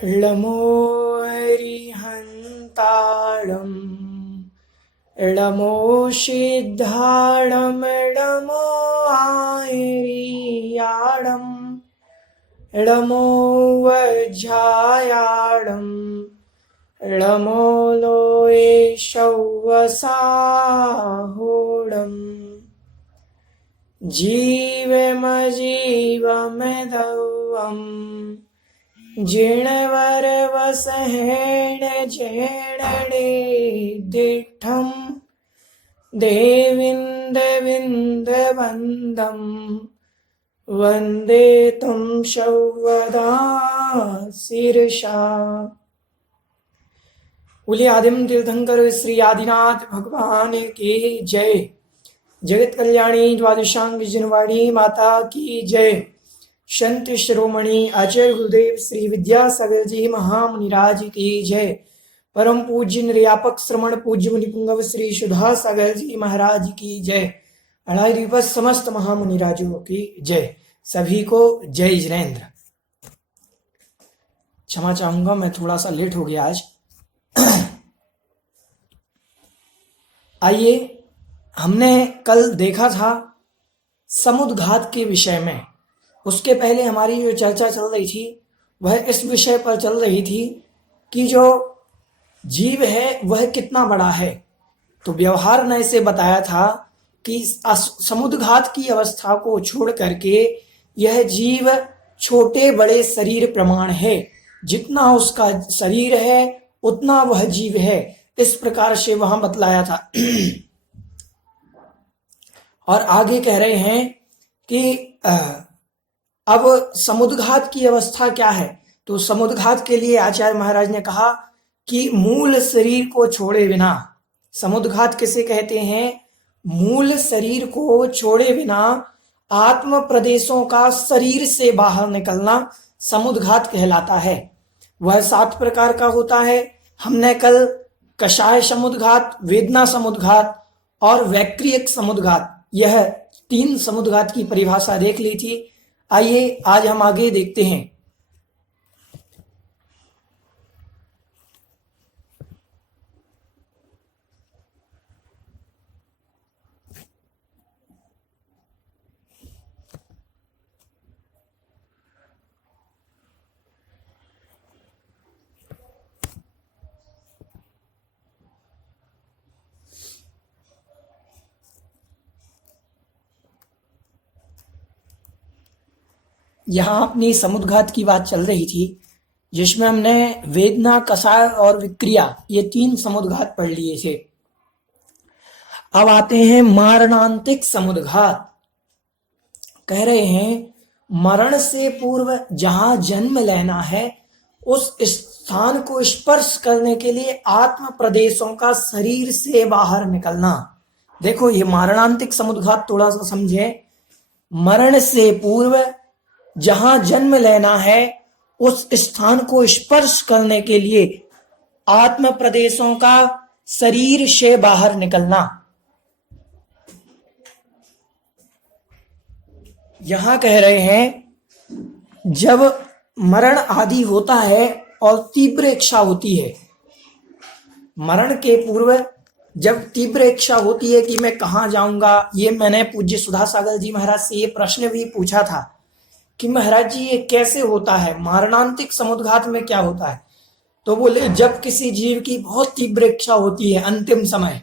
ळमो अरिहन्ताळं ळमो सिद्धाळं ळमो आयरियाळं ळमो वज्रायाळं ळमो लोयेशौवसाहोळम् जीवमजीवमदवम् जिणवरवसहेण जेणणे दिठम् देविन्दविन्दवन्दं वन्दे तं शौवदा शीर्षा। बोलिए आदिम तीर्थंकर श्री आदिनाथ भगवान की जय। जगत कल्याणी द्वादशांग जनवाणी माता की जय। संत शिरोमणि आचार्य गुरुदेव श्री विद्यासागर जी महामुनिराज की जय। परम पूज्य निर्यापक श्रमण पूज्य मुनिपुंगव श्री सुधा सागर जी महाराज की जय। अढ़ाई दिवस समस्त महामुनिराजों की जय। सभी को जय जिनेन्द्र। क्षमा चाहूंगा, मैं थोड़ा सा लेट हो गया आज। आइए, हमने कल देखा था समुद्घात के विषय में। उसके पहले हमारी जो चर्चा चल रही थी वह इस विषय पर चल रही थी कि जो जीव है वह कितना बड़ा है। तो व्यवहार ने इसे बताया था कि समुद्घात की अवस्था को छोड़ करके यह जीव छोटे बड़े शरीर प्रमाण है। जितना उसका शरीर है उतना वह जीव है, इस प्रकार से वहां बतलाया था। और आगे कह रहे हैं कि अब समुद्घात की अवस्था क्या है। तो समुद्घात के लिए आचार्य महाराज ने कहा कि मूल शरीर को छोड़े बिना, समुद्घात किसे कहते हैं? मूल शरीर को छोड़े बिना आत्म प्रदेशों का शरीर से बाहर निकलना समुद्घात कहलाता है। वह 7 प्रकार का होता है। हमने कल कषाय समुद्घात, वेदना समुद्घात और वैक्रियक समुद्घात, यह 3 समुद्घात की परिभाषा देख ली थी। आइए आज हम आगे देखते हैं। यहाँ अपनी समुद्घात की बात चल रही थी, जिसमें हमने वेदना, कषाय और विक्रिया, ये 3 समुद्घात पढ़ लिए थे। अब आते हैं मारणांतिक समुद्घात। कह रहे हैं मरण से पूर्व जहां जन्म लेना है उस स्थान को स्पर्श करने के लिए आत्म प्रदेशों का शरीर से बाहर निकलना। देखो, ये मारणांतिक समुद्घात थोड़ा सा समझे। मरण से पूर्व जहां जन्म लेना है उस स्थान को स्पर्श करने के लिए आत्म प्रदेशों का शरीर से बाहर निकलना। यहां कह रहे हैं जब मरण आदि होता है और तीव्र इच्छा होती है, मरण के पूर्व जब तीव्र इच्छा होती है कि मैं कहां जाऊंगा। ये मैंने पूज्य सुधा सागर जी महाराज से ये प्रश्न भी पूछा था कि महाराज जी ये कैसे होता है, मारणांतिक समुद्घात में क्या होता है। तो बोले जब किसी जीव की बहुत तीव्र इच्छा होती है अंतिम समय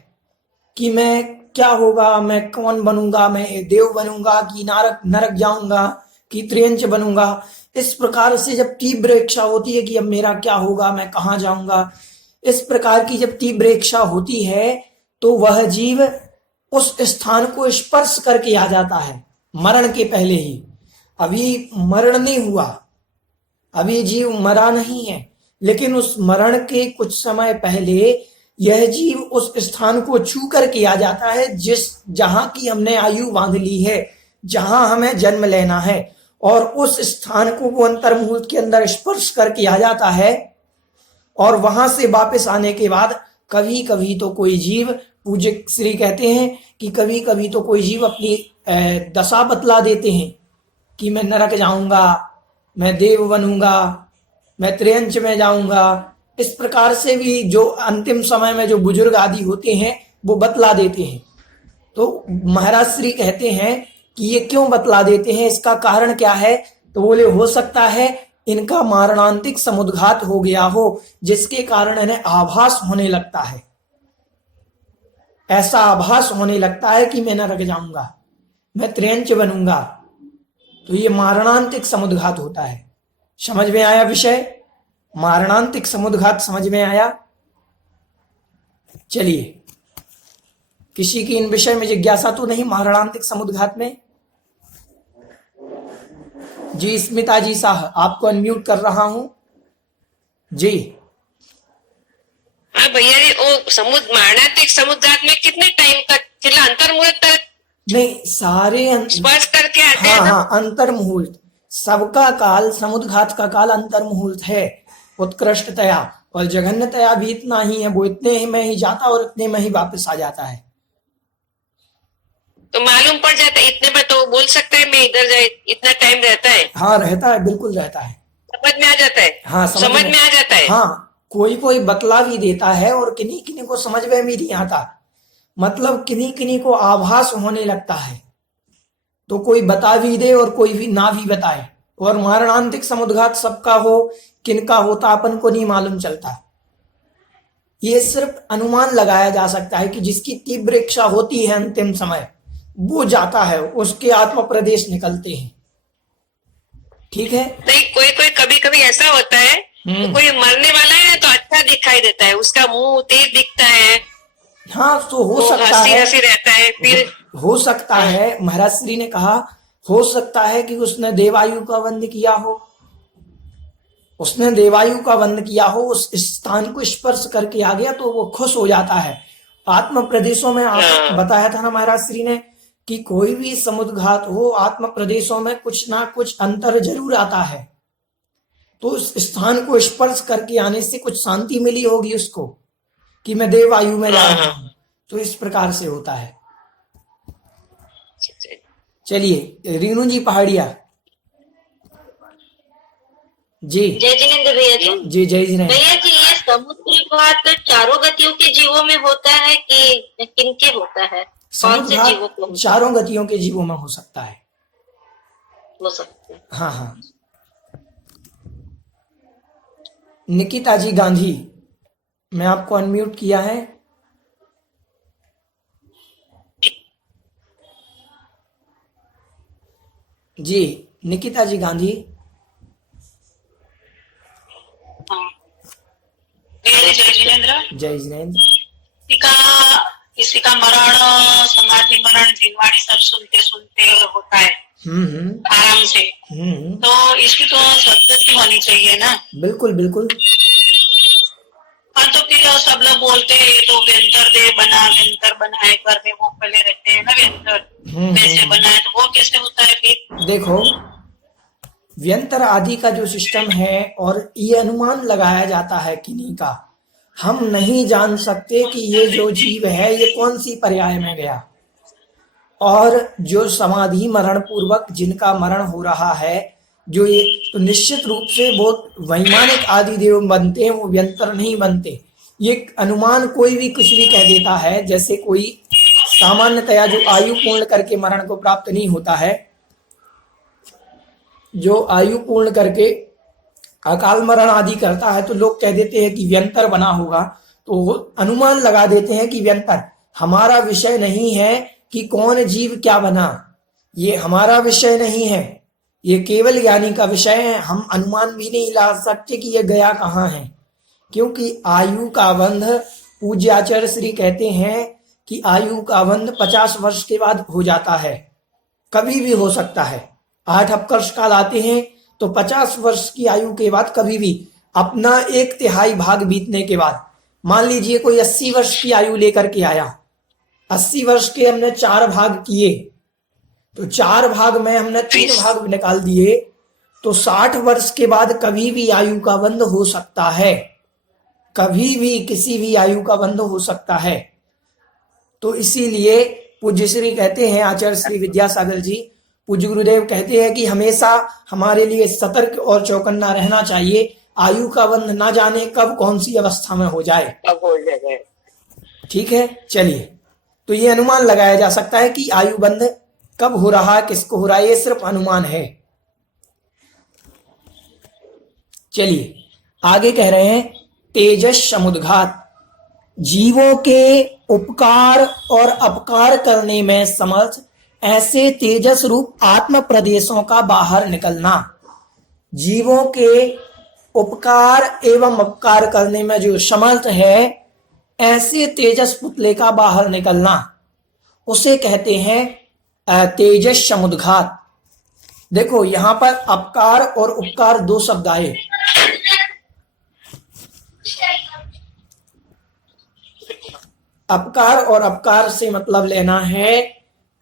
कि मैं क्या होगा, मैं कौन बनूंगा, मैं देव बनूंगा कि नरक जाऊंगा कि त्रियंच बनूंगा। इस प्रकार से जब तीव्र इच्छा होती है कि अब मेरा क्या होगा, मैं कहाँ जाऊंगा, इस प्रकार की जब तीव्र इच्छा होती है तो वह जीव उस स्थान को स्पर्श करके आ जाता है मरण के पहले ही। अभी मरण नहीं हुआ, अभी जीव मरा नहीं है, लेकिन उस मरण के कुछ समय पहले यह जीव उस स्थान को छू करके आ जाता है जहां की हमने आयु बांध ली है, जहां हमें जन्म लेना है। और उस स्थान को वो अंतर्मुहूर्त के अंदर स्पर्श करके आ जाता है। और वहां से वापस आने के बाद कभी कभी तो कोई जीव, पूज्य श्री कहते हैं कि कभी कभी तो कोई जीव अपनी दशा बतला देते हैं कि मैं नरक जाऊंगा, मैं देव बनूंगा, मैं त्रियंच में जाऊंगा। इस प्रकार से भी जो अंतिम समय में जो बुजुर्ग आदि होते हैं वो बतला देते हैं। तो महाराज श्री कहते हैं कि ये क्यों बतला देते हैं, इसका कारण क्या है? तो बोले हो सकता है इनका मारणांतिक समुद्घात हो गया हो, जिसके कारण इन्हें आभास होने लगता है, ऐसा आभास होने लगता है कि मैं नरक जाऊंगा, मैं त्रियंच बनूंगा। तो ये मारणांतिक समुद्घात होता है। समझ में आया विषय? मारणांतिक समुद्घात समझ में आया? चलिए, किसी की इन विषय में जिज्ञासा तो नहीं मारणांतिक समुद्घात में? जी स्मिता जी शाह, आपको अनम्यूट कर रहा हूं जी। हाँ भैया जी, वो मारणांतिक समुद्घात में कितने टाइम तक अंतर्मुहूर्त तक नहीं, सारे स्पर्श करके आते हैं? हाँ, अंतर्मुहूर्त, सबका काल, समुद्घात का काल अंतर्मुहूर्त है उत्कृष्टतया, और जघन्यतया भी इतना ही है, वो इतने ही में ही जाता और इतने में ही वापस आ जाता है। तो मालूम पड़ जाता है इतने में, तो बोल सकते हैं मैं इधर जाए, इतना टाइम रहता है? हाँ रहता है, बिल्कुल रहता है। समझ में आ जाता है? हाँ समझ में आ जाता है। हाँ, कोई कोई बतला भी देता है और किन्हीं किन्हीं को समझ में भी नहीं आता, मतलब किन्हीं किन्हीं को आभास होने लगता है, तो कोई बता भी दे और कोई भी ना भी बताए। और मारणांतिक समुद्घात सबका हो, किनका होता अपन को नहीं मालूम चलता। ये सिर्फ अनुमान लगाया जा सकता है कि जिसकी तीव्र इच्छा होती है अंतिम समय, वो जाता है, उसके आत्म प्रदेश निकलते हैं। ठीक है? नहीं, कोई कोई कभी कभी ऐसा होता है, तो कोई मरने वाला है तो अच्छा दिखाई देता है, उसका मुंह तेज दिखता है। हाँ, तो हो सकता है, हंसी रहता है, फिर हो सकता है, महाराज श्री ने कहा हो सकता है कि उसने देवायु का वंद किया हो, उसने देवायु का वंद किया हो, उस स्थान को स्पर्श करके आ गया तो वो खुश हो जाता है। आत्म प्रदेशों में आप बताया था ना महाराज श्री ने कि कोई भी समुद्घात हो, आत्म प्रदेशों में कुछ ना कुछ अंतर जरूर आता है, तो उस स्थान को स्पर्श करके आने से कुछ शांति मिली होगी उसको कि मैं देवायु में जा रहा हूं। तो इस प्रकार से होता है। चलिए, रीनू जी पहाड़िया जी। जय जिनेन्द्र भैया जी। जी जय जिनेन्द्र भैया जी, ये समुद्री बात चारों गतियों के जीवों में होता है कि किनके होता है? कौन से जीवों को? चारों गतियों के जीवों में हो सकता है। हो सकता है। हाँ हाँ। निकिता जी गांधी, मैं आपको अनम्यूट किया है। जी निकिता जी गांधी। जय जिनेन्द्र। जय जिनेन्द्र। किसी का मरण, समाधि मरण, जिनवाणी सब सुनते सुनते होता है आराम से, तो इसकी तो सदगति होनी चाहिए ना? बिल्कुल बिल्कुल। हाँ, तो फिर सब लोग बोलते हैं ये तो व्यंतर दे बना, व्यंतर बनाए, घर में वो पहले रहते हैं ना व्यंतर, कैसे बनाए, तो वो कैसे होता है फिर? देखो, व्यंतर आदि का जो सिस्टम है और ये अनुमान लगाया जाता है किन्हीं का, हम नहीं जान सकते कि ये जो जीव है ये कौन सी पर्याय में गया। और जो समाधि मरण पूर्वक जिनका मरण हो रहा है, जो ये, तो निश्चित रूप से वो वैमानिक आदि देव बनते हैं, वो व्यंतर नहीं बनते। ये अनुमान कोई भी कुछ भी कह देता है, जैसे कोई सामान्यतया जो आयु पूर्ण करके मरण को प्राप्त नहीं होता है, जो आयु पूर्ण करके अकाल मरण आदि करता है, तो लोग कह देते हैं कि व्यंतर बना होगा, तो अनुमान लगा देते हैं कि व्यंतर। हमारा विषय नहीं है कि कौन जीव क्या बना, ये हमारा विषय नहीं है, ये केवल ज्ञानी का विषय है। हम अनुमान भी नहीं ला सकते कि ये गया कहाँ है, क्योंकि आयु का बंध, पूज्य आचार्य श्री कहते हैं कि आयु का बंध 50 वर्ष के बाद हो जाता है, कभी भी हो सकता है। 8 अपकर्ष काल आते हैं, तो 50 वर्ष की आयु के बाद कभी भी, अपना 1/3 भाग बीतने के बाद, मान लीजिए कोई 80 वर्ष की आयु लेकर के आया, 80 वर्ष के हमने 4 भाग किए, तो 4 भाग में हमने 3 भाग निकाल दिए, तो 60 वर्ष के बाद कभी भी आयु का बंध हो सकता है, कभी भी किसी भी आयु का बंध हो सकता है। तो इसीलिए पूज्य श्री कहते हैं, आचार्य श्री विद्यासागर जी, पूज्य गुरुदेव कहते हैं कि हमेशा हमारे लिए सतर्क और चौकन्ना रहना चाहिए। आयु का बंध ना जाने कब कौन सी अवस्था में हो जाए। अब हो जाए। ठीक है, चलिए, तो ये अनुमान लगाया जा सकता है कि आयु बंध कब हो रहा है, किसको हो रहा है, ये सिर्फ अनुमान है। चलिए आगे कह रहे हैं तेजस समुद्घात, जीवों के उपकार और अपकार करने में समर्थ ऐसे तेजस रूप आत्म प्रदेशों का बाहर निकलना। जीवों के उपकार एवं अपकार करने में जो समर्थ है, ऐसे तेजस पुतले का बाहर निकलना, उसे कहते हैं तेजस समुद्घात। देखो यहां पर अपकार और उपकार दो शब्द आए। अपकार और अपकार से मतलब लेना है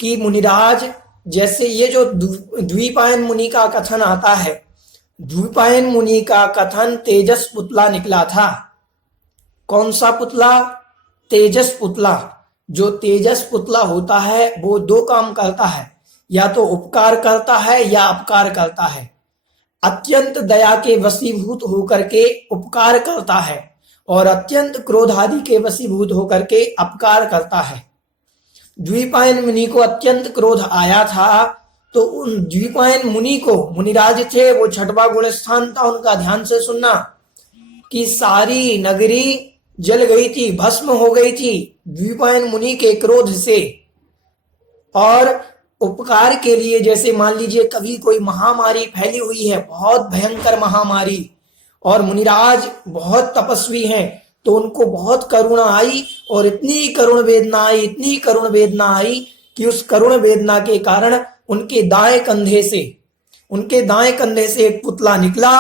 कि मुनिराज, जैसे ये जो द्विपायन मुनि का कथन आता है, द्विपायन मुनि का कथन तेजस पुतला निकला था। कौन सा पुतला? तेजस पुतला। जो तेजस पुतला होता है वो दो काम करता है, या तो उपकार करता है या अपकार करता है। अत्यंत दया के वशीभूत होकर के उपकार करता है और अत्यंत क्रोध आदि के वशीभूत होकर के अपकार करता है। द्विपायन मुनि को अत्यंत क्रोध आया था, तो उन द्विपायन मुनि को, मुनिराज थे वो, छठवां गुण स्थान था उनका, ध्यान से सुनना, कि सारी नगरी जल गई थी, भस्म हो गई थी द्विपायन मुनि के क्रोध से। और उपकार के लिए, जैसे मान लीजिए कभी कोई महामारी फैली हुई है, बहुत भयंकर महामारी, और मुनिराज बहुत तपस्वी हैं, तो उनको बहुत करुणा आई, और इतनी करुण वेदना आई, इतनी करुण वेदना आई कि उस करुण वेदना के कारण उनके दाएं कंधे से एक पुतला निकला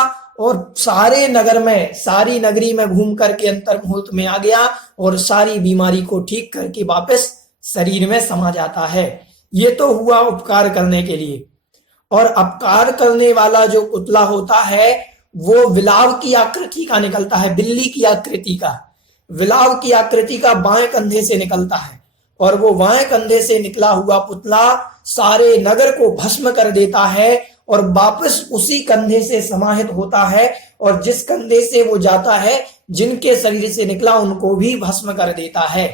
और सारे नगर में, सारी नगरी में घूम करके अंतर मुहूर्त में आ गया और सारी बीमारी को ठीक करके वापस शरीर में समा जाता है। ये तो हुआ उपकार करने के लिए। और अपकार करने वाला जो पुतला होता है वो विलाव की आकृति का निकलता है, बिल्ली की आकृति का, विलाव की आकृति का बाएं कंधे से निकलता है, और वो बाएं कंधे से निकला हुआ पुतला सारे नगर को भस्म कर देता है और वापस उसी कंधे से समाहित होता है, और जिस कंधे से वो जाता है, जिनके शरीर से निकला उनको भी भस्म कर देता है।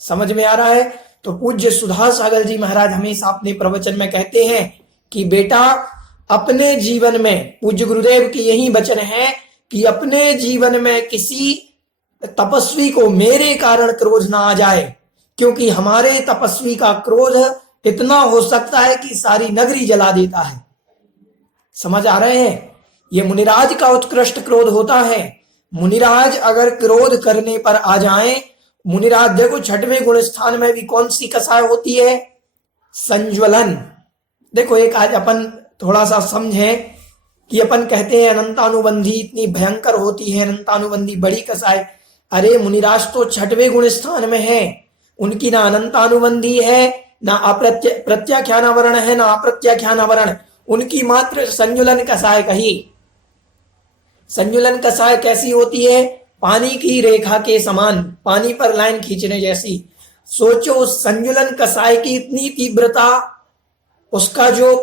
समझ में आ रहा है? तो पूज्य सुधा सागर जी महाराज हमेशा अपने प्रवचन में कहते हैं कि बेटा अपने जीवन में, पूज्य गुरुदेव की यही वचन है कि अपने जीवन में किसी तपस्वी को मेरे कारण क्रोध ना आ जाए, क्योंकि हमारे तपस्वी का क्रोध इतना हो सकता है कि सारी नगरी जला देता है। समझ आ रहे हैं? ये मुनिराज का उत्कृष्ट क्रोध होता है। मुनिराज अगर क्रोध करने पर आ जाएं, मुनिराज देखो छठवें गुण स्थान में भी कौन सी कसाय होती है? संज्वलन। देखो एक आज अपन थोड़ा सा समझें कि अपन कहते हैं अनंतानुबंधी इतनी भयंकर होती है, अनंतानुबंधी बड़ी कसाय। अरे मुनिराज तो छठवें गुण स्थान में है, उनकी ना अनंतानुबंधी है, ना प्रत्याख्यानावरण है, ना अप्रत्याख्यानावरण, उनकी मात्र संजुलन कसाय कही। संजुलन कसाय कैसी होती है? पानी की रेखा के समान, पानी पर लाइन खींचने जैसी। सोचो संजुलन कसाय की इतनी तीव्रता, उसका जो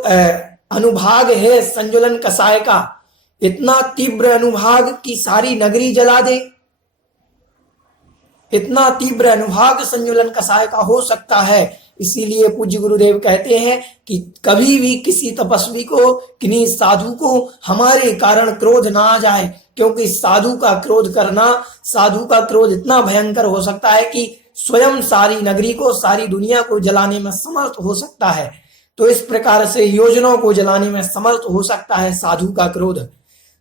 अनुभाग है संजुलन कसाय का, इतना तीव्र अनुभाग कि सारी नगरी जला दे। इतना तीव्र अनुभाग संजुलन कसाय का हो सकता है। इसीलिए पूज्य गुरुदेव कहते हैं कि कभी भी किसी तपस्वी को, किन्हीं साधु को हमारे कारण क्रोध ना आ जाए, क्योंकि साधु का क्रोध करना, साधु का क्रोध इतना भयंकर हो सकता है कि स्वयं सारी नगरी को, सारी दुनिया को जलाने में समर्थ हो सकता है। तो इस प्रकार से योजनाओं को जलाने में समर्थ हो सकता है साधु का क्रोध।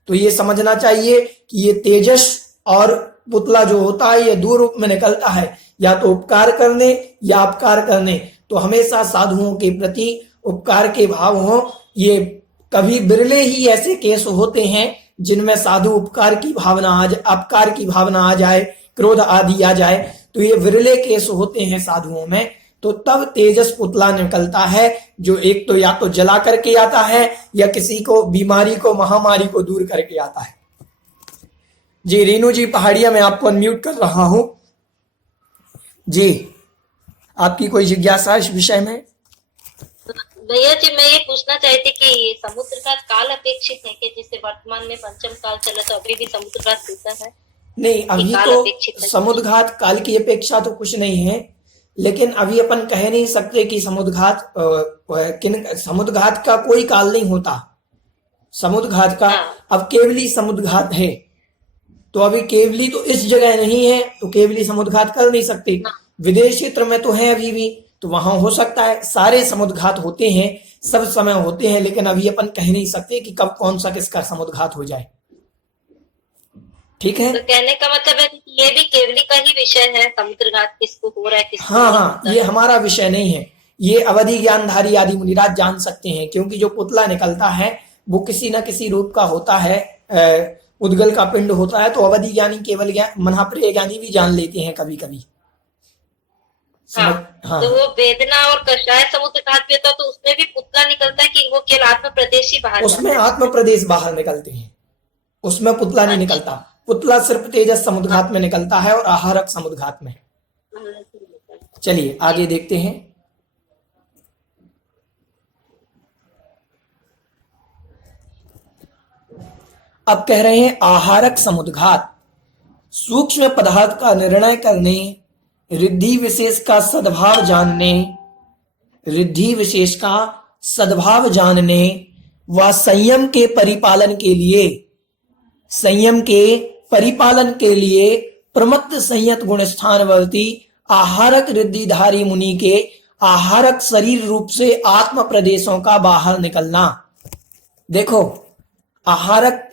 तो ये समझना चाहिए कि ये तेजस और पुतला जो होता है ये दो रूप में निकलता है, या तो उपकार करने या अपकार करने। तो हमेशा साधुओं के प्रति उपकार के भाव हो। ये कभी बिरले ही ऐसे केस होते हैं जिनमें साधु उपकार की भावना आ जाए, अपकार की भावना आ जाए, क्रोध आदि आ जाए, तो ये विरले केस होते हैं साधुओं में। तो तब तेजस पुतला निकलता है, जो एक तो या तो जला करके आता है या किसी को, बीमारी को, महामारी को दूर करके आता है। जी रीनू जी पहाड़िया, मैं आपको अनम्यूट कर रहा हूं। जी आपकी कोई जिज्ञासा इस विषय में? भैया जी, मैं ये पूछना चाहती कि समुद्र का काल अपेक्षित है कि जैसे वर्तमान में पंचम काल चला तो अभी भी समुद्र का टूटा है नहीं, कि अभी काल तो अपेक्षित है? समुद्रघात काल की अपेक्षा तो कुछ नहीं है, लेकिन अभी अपन कह नहीं सकते कि समुद्रघात का कोई काल नहीं होता। समुद्रघात का हाँ अब केवली समुद्रघात है, तो अभी केवली तो इस जगह नहीं है, तो केवली समुद्रघात कर नहीं सकते। हाँ विदेश क्षेत्र में तो है अभी भी, तो वहां हो सकता है। सारे समुद्रघात होते हैं, सब समय होते हैं, लेकिन अभी अपन कह नहीं सकते कि कब कौन सा किसका समुद्रघात हो जाए। ठीक है। तो कहने का मतलब है कि ये भी केवली का ही विषय है, समुद्रघात किसको हो रहा है किसको हाँ नहीं हाँ, होता ये है। हमारा विषय नहीं है। ये अवधि ज्ञानधारी आदि मुनिराज जान सकते हैं, क्योंकि जो पुतला निकलता है वो किसी न किसी रूप का होता है, उद्गल का पिंड होता है। तो अवधि ज्ञानी केवल ज्ञान महाप्रिय ज्ञानी भी जान लेते हैं कभी कभी। हाँ समझ। हाँ तो वो वेदना और कषाय समुद्रघात भी होता है, तो उसमें भी पुतला निकलता है कि वो केवल आत्म प्रदेश ही बाहर उसमें जाता है? आत्म प्रदेश बाहर निकलते हैं, उसमें पुतला नहीं अच्छा। निकलता। पुतला सिर्फ तेजस हाँ समुद्रघात में निकलता है और आहारक समुद्रघात में। चलिए आगे देखते हैं। अब कह रहे हैं आहारक समुद्रघात सूक्ष्म पदार्थ का निर्णय करने, रिद्धि विशेष का सद्भाव जानने, रिद्धि विशेष का सद्भाव जानने व संयम के परिपालन के लिए प्रमत्त संयत गुण स्थानवर्ती आहारक रिद्धिधारी मुनि के आहारक शरीर रूप से आत्म प्रदेशों का बाहर निकलना। देखो, आहारक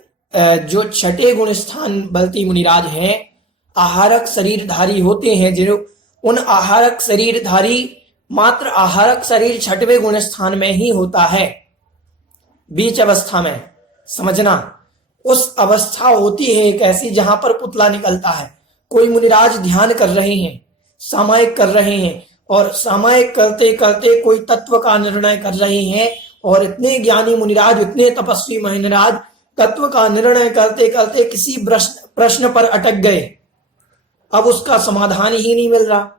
जो छठे गुण स्थान बलती मुनिराज हैं, आहारक शरीरधारी होते हैं। जो उन आहारक शरीरधारी, मात्र आहारक शरीर छठवें गुण स्थान में ही होता है, बीच अवस्था में। समझना, उस अवस्था होती है एक ऐसी जहां पर पुतला निकलता है। कोई मुनिराज ध्यान कर रहे हैं, सामायिक कर रहे हैं, और सामायिक करते करते कोई तत्व का निर्णय कर रहे हैं, और इतने ज्ञानी मुनिराज, इतने तपस्वी मुनिराज तत्व का निर्णय करते करते किसी प्रश्न पर अटक गए। अब उसका समाधान ही नहीं मिल रहा।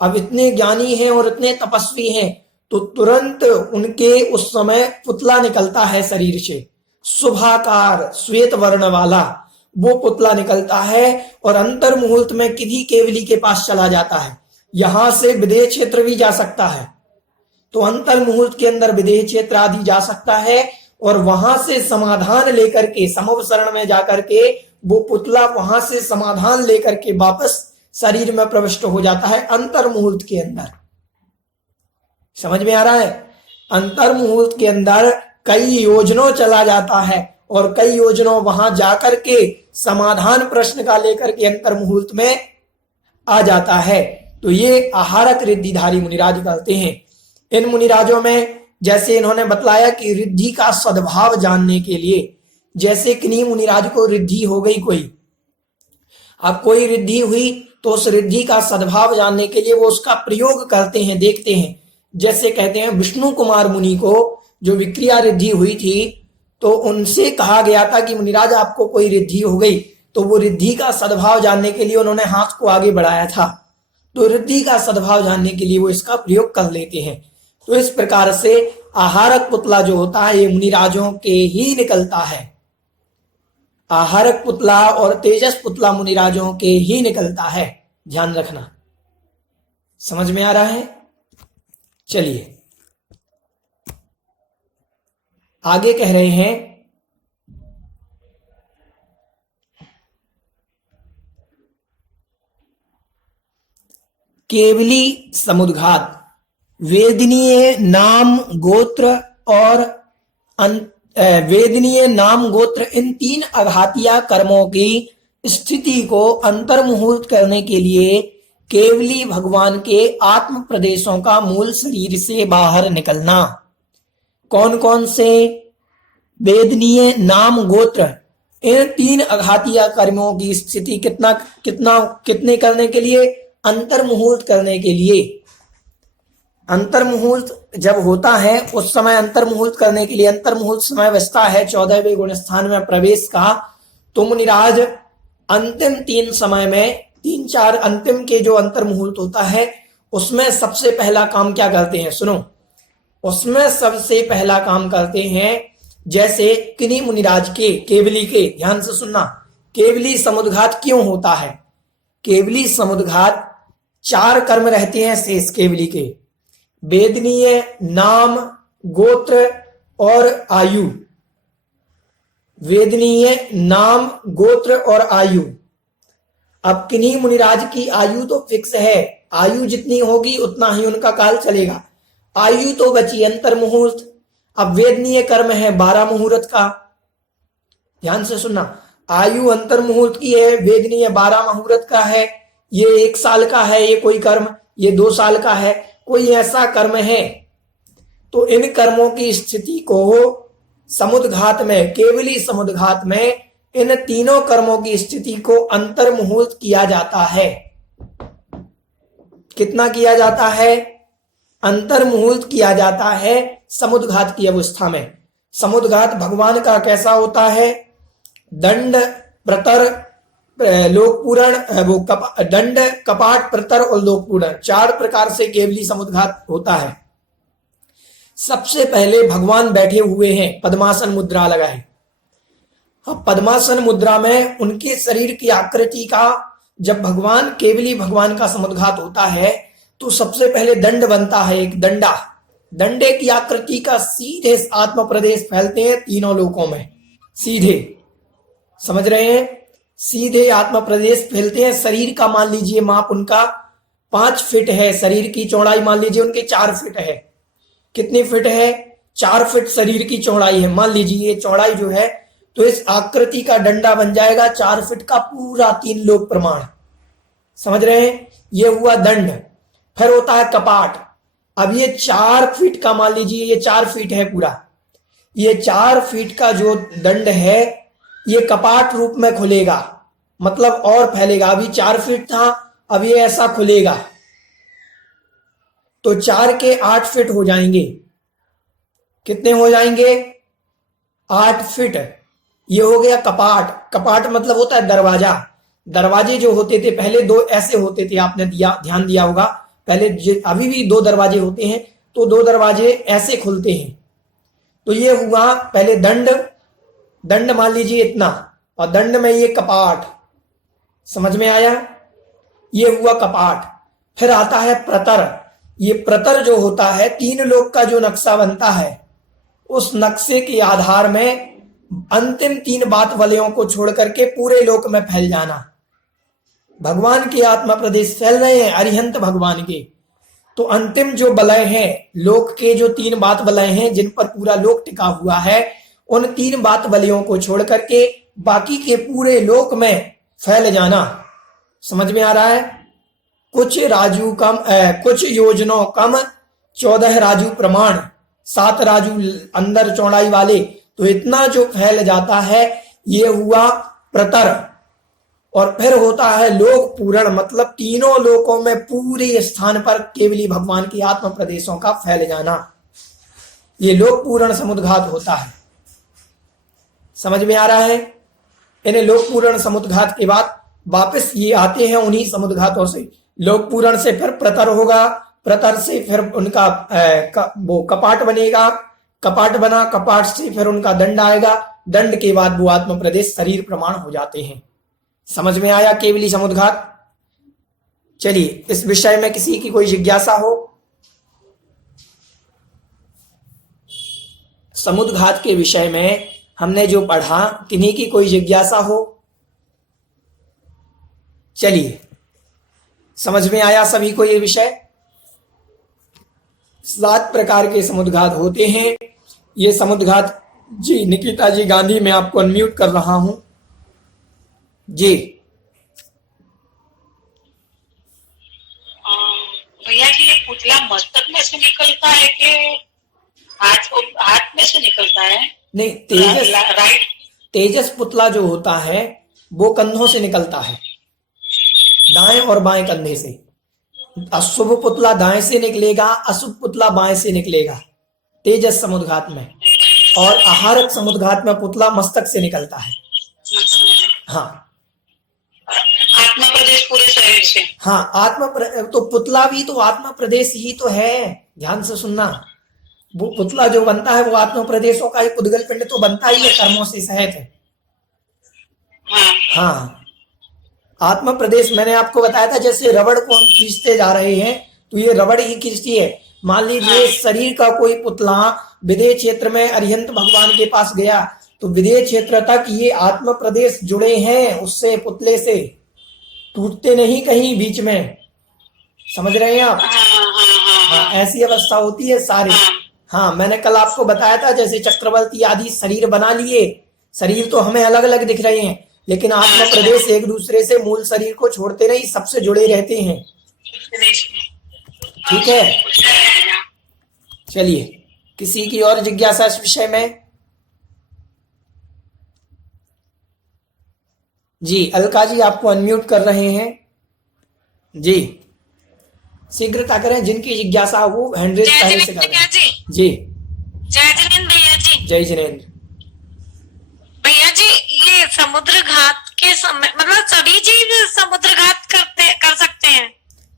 अब इतने ज्ञानी हैं और इतने तपस्वी हैं, तो तुरंत उनके उस समय पुतला निकलता है शरीर से, शुभाकार श्वेत वर्ण वाला वो पुतला निकलता है, और अंतर मुहूर्त में किसी केवली के पास चला जाता है। यहां से विदेह क्षेत्र भी जा सकता है, तो अंतर मुहूर्त के अंदर विदेह क्षेत्र आदि जा सकता है, और वहां से समाधान लेकर के समव शरण में जाकर के वो पुतला वहां से समाधान लेकर के वापस शरीर में प्रविष्ट हो जाता है अंतर मुहूर्त के अंदर। समझ में आ रहा है? अंतर मुहूर्त के अंदर कई योजनों चला जाता है, और कई योजनों वहां जाकर के समाधान प्रश्न का लेकर के अंतर मुहूर्त में आ जाता है। तो ये आहारक रिद्धिधारी मुनिराज करते हैं। इन मुनिराजों में जैसे इन्होंने बतलाया कि रिद्धि का सद्भाव जानने के लिए, जैसे किन्हीं मुनिराज को रिद्धि हो गई कोई, अब कोई रिद्धि हुई तो उस रिद्धि का सद्भाव जानने के लिए वो उसका प्रयोग करते हैं, देखते हैं। जैसे कहते हैं विष्णु कुमार मुनि को जो विक्रिया रिद्धि हुई थी, तो उनसे कहा गया था कि मुनिराज आपको कोई रिद्धि हो गई, तो वो रिद्धि का सद्भाव जानने के लिए उन्होंने हाथ को आगे बढ़ाया था। तो रिद्धि का सद्भाव जानने के लिए वो इसका प्रयोग कर लेते हैं। तो इस प्रकार से आहारक पुतला जो होता है ये मुनिराजों के ही निकलता है। आहारक पुतला और तेजस पुतला मुनिराजों के ही निकलता है, ध्यान रखना। समझ में आ रहा है? चलिए आगे कह रहे हैं, केवली समुद्घात वेदनीय नाम गोत्र और वेदनीय नाम गोत्र इन तीन आघातिया कर्मों की स्थिति को अंतर्मुहूर्त करने के लिए केवली भगवान के आत्म प्रदेशों का मूल शरीर से बाहर निकलना। कौन कौन से? वेदनीय नाम गोत्र, इन तीन आघातिया कर्मों की स्थिति कितने करने के लिए? अंतर्मुहूर्त करने के लिए। अंतर्मुहूर्त जब होता है उस समय अंतर्मुहूर्त करने के लिए, अंतर्मुहूर्त समय बचता है 14वें गुण स्थान में प्रवेश का। तो मुनिराज अंतिम 3 समय में 3-4 अंतिम के जो अंतर्मुहूर्त होता है उसमें सबसे पहला काम क्या करते हैं? सुनो, उसमें सबसे पहला काम करते हैं। जैसे किन्हीं मुनिराज के केवली के, ध्यान से सुनना, केवली समुद्घात क्यों होता है? केवली समुद्घात 4 कर्म रहते हैं शेष केवली के, वेदनीय, नाम, गोत्र और आयु। वेदनीय, नाम, गोत्र और आयु। अब किन्हीं मुनिराज की आयु तो फिक्स है, आयु जितनी होगी उतना ही उनका काल चलेगा। आयु तो बची अंतर मुहूर्त। अब वेदनीय कर्म है 12 मुहूर्त का, ध्यान से सुनना, आयु अंतर मुहूर्त की है, वेदनीय 12 मुहूर्त का है। ये 1 साल का है ये कोई कर्म, ये 2 साल का है कोई ऐसा कर्म है। तो इन कर्मों की स्थिति को समुद्घात में, केवली समुद्घात में इन तीनों कर्मों की स्थिति को अंतर मुहूर्त किया जाता है। कितना किया जाता है? अंतर मुहूर्त किया जाता है समुद्घात की अवस्था में। समुद्घात भगवान का कैसा होता है? दंड, प्रतर, लोकपूरण, वो दंड, कपाट, प्रतर और लोकपूरण, 4 प्रकार से केवली समुद्घात होता है। सबसे पहले भगवान बैठे हुए हैं, पद्मासन मुद्रा लगाए। अब पद्मासन मुद्रा में उनके शरीर की आकृति का, जब भगवान केवली भगवान का समुद्घात होता है तो सबसे पहले दंड बनता है, एक डंडा। डंडे की आकृति का सीधे आत्म प्रदेश फैलते हैं तीनों लोकों में, सीधे, समझ रहे हैं? सीधे आत्म प्रदेश फैलते हैं। शरीर का मान लीजिए माप उनका 5 फीट है, शरीर की चौड़ाई मान लीजिए उनके 4 फीट है। कितनी फीट है? 4 फीट शरीर की चौड़ाई है, मान लीजिए ये चौड़ाई जो है, तो इस आकृति का डंडा बन जाएगा 4 फीट का पूरा 3 लोक प्रमाण, समझ रहे हैं? ये हुआ दंड। फिर होता है कपाट। अब ये 4 फीट का, मान लीजिए ये 4 फीट है पूरा, ये 4 फीट का जो दंड है ये कपाट रूप में खुलेगा, मतलब और फैलेगा। अभी 4 फीट था, अब ये ऐसा खुलेगा तो 4 के 8 फीट हो जाएंगे। कितने हो जाएंगे? 8 फीट। ये हो गया कपाट। कपाट मतलब होता है दरवाजा। दरवाजे जो होते थे पहले 2 ऐसे होते थे, आपने ध्यान दिया होगा। पहले अभी भी 2 दरवाजे होते हैं, तो 2 दरवाजे ऐसे खुलते हैं। तो ये हुआ पहले दंड, दंड मान लीजिए इतना, और दंड में ये कपाट, समझ में आया? ये हुआ कपाट। फिर आता है प्रतर। ये प्रतर जो होता है 3 लोक का जो नक्शा बनता है, उस नक्शे के आधार में अंतिम 3 बात वलयों को छोड़ करके पूरे लोक में फैल जाना। भगवान के आत्मा प्रदेश फैल रहे हैं, अरिहंत भगवान के, तो अंतिम जो वलय हैं लोक के, जो 3 बात वलय हैं जिन पर पूरा लोक टिका हुआ है, उन 3 बात वलयों को छोड़ करके बाकी के पूरे लोक में फैल जाना। समझ में आ रहा है? कुछ राजू कम, कुछ योजनों कम 14 राजू प्रमाण, 7 राजू अंदर चौड़ाई वाले, तो इतना जो फैल जाता है ये हुआ प्रतर। और फिर होता है लोक पूरण, मतलब तीनों लोकों में पूरे स्थान पर केवली भगवान की आत्म प्रदेशों का फैल जाना, ये लोक पूरण समुद्घात होता है। समझ में आ रहा है? इन्हें लोक पूरण समुद्घात के बाद वापस ये आते हैं उन्हीं समुद्घातों से। लोक पूरण से फिर प्रतर होगा, प्रतर से फिर उनका वो कपाट बनेगा, कपाट बना, कपाट से फिर उनका दंड आएगा, दंड के बाद वो आत्म प्रदेश शरीर प्रमाण हो जाते हैं। समझ में आया केवली समुद्घात? चलिए, इस विषय में किसी की कोई जिज्ञासा हो? समुद्घात के विषय में हमने जो पढ़ा, किन्हीं की कोई जिज्ञासा हो? चलिए, समझ में आया सभी को ये विषय? 7 प्रकार के समुद्घात होते हैं। ये समुद्घात, जी निकिता जी गांधी, मैं आपको अनम्यूट कर रहा हूं जी। भैया जी, ये पुतला मस्तक में से निकलता है कि हाथ में से निकलता है? नहीं, तेजस पुतला जो होता है वो कंधों से निकलता है, दाएं और बाएं कंधे से। अशुभ पुतला दाएं से निकलेगा, अशुभ पुतला बाएं से निकलेगा तेजस समुद्घात में। और आहारक समुद्घात में पुतला मस्तक से निकलता है। हाँ, आत्मा प्रदेश पूरे शरीर से। हाँ, तो पुतला भी तो आत्मा प्रदेश ही तो है, ध्यान से सुनना। वो पुतला जो बनता है वो आत्म प्रदेशों का एक उद्गल पिंड तो बनता ही है, कर्मों से सहित है। हाँ, आत्म प्रदेश मैंने आपको बताया था, जैसे रबड़ को हम खींचते जा रहे हैं तो ये रबड़ ही खींचती है। मान लीजिए शरीर का कोई पुतला विदेह क्षेत्र में अरिहंत भगवान के पास गया तो विदेह क्षेत्र तक ये आत्म प्रदेश जुड़े हैं उससे, पुतले से, टूटते नहीं कहीं बीच में। समझ रहे हैं आप? हाँ, ऐसी अवस्था होती है सारी। हाँ, मैंने कल आपको बताया था जैसे चक्रवर्ती आदि शरीर बना लिए, शरीर तो हमें अलग अलग दिख रहे हैं लेकिन आत्म प्रदेश एक दूसरे से मूल शरीर को छोड़ते नहीं, सबसे जुड़े रहते हैं। ठीक है, चलिए, किसी की और जिज्ञासा इस विषय में? जी, अलका जी आपको अनम्यूट कर रहे हैं। जी, शीघ्रता करें, जिनकी जिज्ञासा हो हैंड रेज पहले से करें। जी, जय जिनेंद्र भैया जी। जय जिनेंद्र भैया जी, ये समुद्र घाट के समय मतलब सभी जीव समुद्र घाट कर सकते हैं?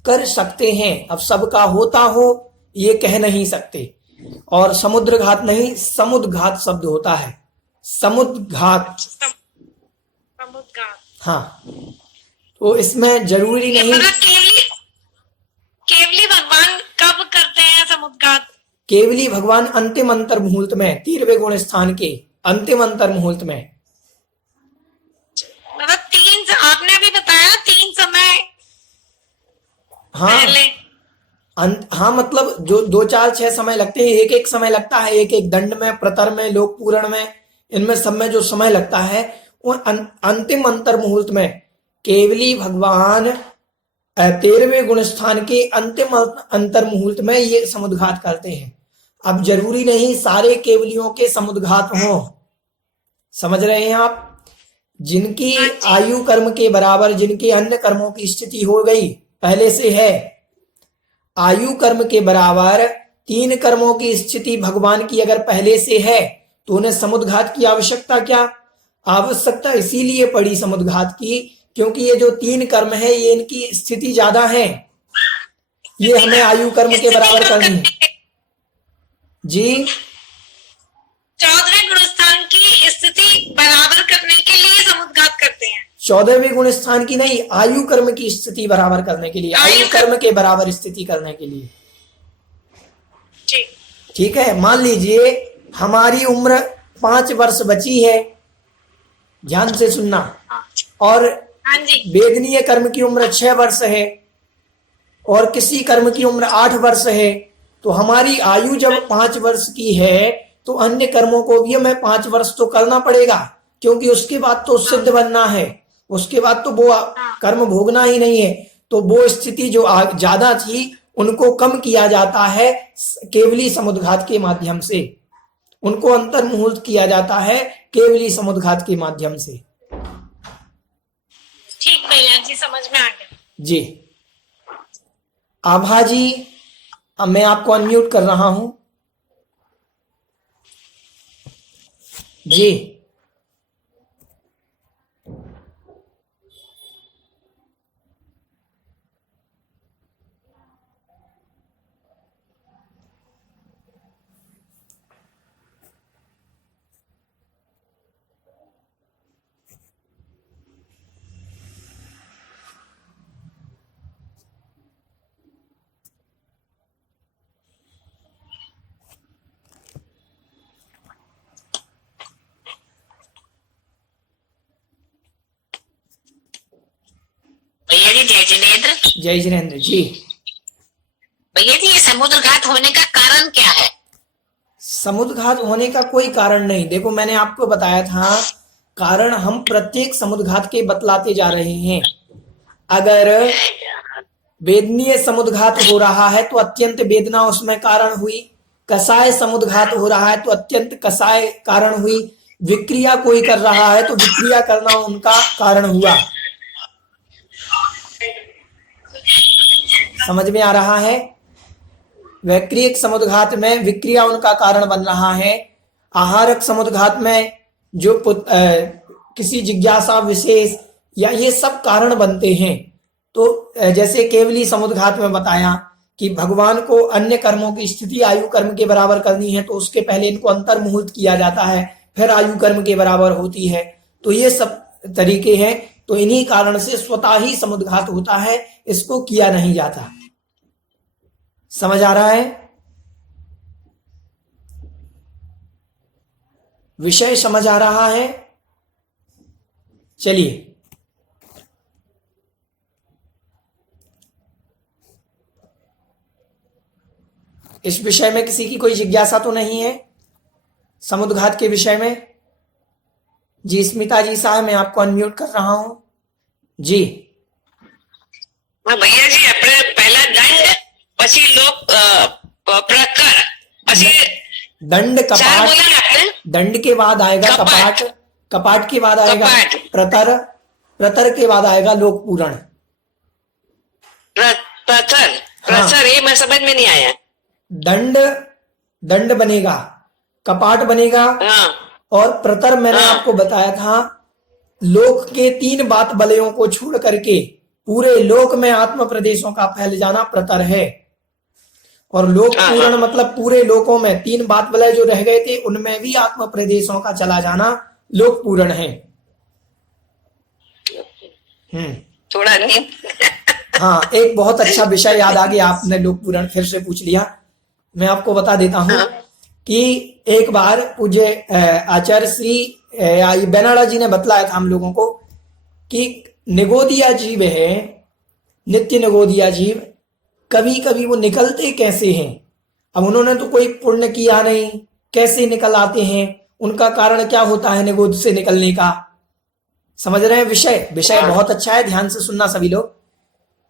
कर सकते हैं। अब सबका होता हो ये कह नहीं सकते, और समुद्र घाट नहीं, समुद्र घाट शब्द होता है, समुद्र घाट। समुद्र घाट, हाँ, तो इसमें जरूरी नहीं। मतलब केवली भगवान कब करते हैं समुद्र घाट? केवली भगवान अंतिम अंतर मुहूर्त में, 13वें गुण स्थान के अंतिम अंतर मुहूर्त में। मतलब आपने भी बताया 3 समय हाँ पहले। हाँ, मतलब जो 2 4 6 समय लगते हैं, एक एक समय लगता है, एक एक दंड में, प्रतर में, लोक पूरण में, इनमें सब में जो समय लगता है वो अंतिम अंतर मुहूर्त में केवली भगवान 13वें गुण स्थान के अंतिम अंतर मुहूर्त में ये समुद्घात करते हैं। अब जरूरी नहीं सारे केवलियों के समुद्घात हों, समझ रहे हैं आप? जिनकी आयु कर्म के बराबर, जिनके अन्य कर्मों की स्थिति हो गई पहले से है, आयु कर्म के बराबर 3 कर्मों की स्थिति भगवान की अगर पहले से है तो उन्हें समुद्घात की आवश्यकता क्या? आवश्यकता इसीलिए पड़ी समुद्घात की क्योंकि ये जो 3 कर्म है ये इनकी स्थिति ज्यादा है, ये हमें आयु कर्म के बराबर करनी है। जी, 14वें गुणस्थान की स्थिति बराबर करने के लिए समुद्घात करते हैं। 14वें गुण स्थान की नहीं, आयु कर्म की स्थिति बराबर करने के लिए, आयु कर्म के बराबर स्थिति करने के लिए। ठीक है, मान लीजिए हमारी उम्र 5 वर्ष बची है, ध्यान से सुनना, और वेदनीय कर्म की उम्र 6 वर्ष है और किसी कर्म की उम्र 8 वर्ष है, तो हमारी आयु जब 5 वर्ष की है तो अन्य कर्मों को भी हमें 5 वर्ष तो करना पड़ेगा, क्योंकि उसके बाद तो सिद्ध बनना है, उसके बाद तो वो कर्म भोगना ही नहीं है। तो वो स्थिति जो ज्यादा थी उनको कम किया जाता है केवली समुद्घात के माध्यम से, उनको अंतर मुहूर्त किया जाता है केवली समुद्घात के माध्यम से। ठीक भैया जी, समझ में आ गया जी। आभा जी, अब मैं आपको अनम्यूट कर रहा हूं। जी, भैया जी जय जिनेंद्र। जय जिनेंद्र जी। भैया जी, ये समुद्र घाट होने का कारण क्या है? समुद्घात होने का कोई कारण नहीं। देखो, मैंने आपको बताया था कारण हम प्रत्येक समुद्घात के बतलाते जा रहे हैं। अगर वेदनीय समुद्घात हो रहा है तो अत्यंत वेदना उसमें कारण हुई, कसाय समुद्घात हो रहा है तो अत्यंत कसाय कारण हुई, विक्रिया कोई कर रहा है तो विक्रिया करना उनका कारण हुआ। समझ में आ रहा है? वैक्रियक समुद्घात में विक्रिया उनका कारण बन रहा है, आहारक समुद्घात में जो किसी जिज्ञासा विशेष या ये सब कारण बनते हैं। तो जैसे केवली समुद्घात में बताया कि भगवान को अन्य कर्मों की स्थिति आयु कर्म के बराबर करनी है, तो उसके पहले इनको अंतर्मुहूर्त किया जाता है, फिर आयु कर्म के बराबर होती है। तो ये सब तरीके हैं। तो इन्हीं कारण से स्वतः ही समुद्घात होता है, इसको किया नहीं जाता। समझ आ रहा है? विषय समझ आ रहा है? चलिए, इस विषय में किसी की कोई जिज्ञासा तो नहीं है समुद्घात के विषय में? जी स्मिता जी साहब, मैं आपको अनम्यूट कर रहा हूं। जी भैया जी, अपने पहला दंड, પછી लोक प्रकर, પછી दंड चार कपाट, बोला ना आपने? दंड के बाद आएगा कपाट। कपाट, कपाट के बाद आएगा कपाट। प्रतर, प्रतर के बाद आएगा लोक पूरण। प्रथर, प्रथर, ये मैं समझ में नहीं आया। दंड, दंड बनेगा, कपाट बनेगा, हाँ और प्रतर मैंने हाँ। आपको बताया था, लोक के 3 बात बलयों को छोड़ करके पूरे लोक में आत्म प्रदेशों का फैल जाना प्रतर है। और लोक हाँ, पूरण हाँ। मतलब पूरे लोकों में 3 बात बलय जो रह गए थे उनमें भी आत्म प्रदेशों का चला जाना लोक पूरण है। थोड़ा नहीं। हाँ, एक बहुत अच्छा विषय याद आ गया, आपने लोक पूरण फिर से पूछ लिया। मैं आपको बता देता हूं कि एक बार पूज्य आचार्य श्री बेनाड़ा जी ने बतलाया था हम लोगों को कि निगोदिया जीव है, नित्य निगोदिया जीव, कभी कभी वो निकलते कैसे हैं। अब उन्होंने तो कोई पुण्य किया नहीं, कैसे निकल आते हैं, उनका कारण क्या होता है निगोद से निकलने का। समझ रहे हैं विषय? विषय बहुत अच्छा है, ध्यान से सुनना सभी लोग,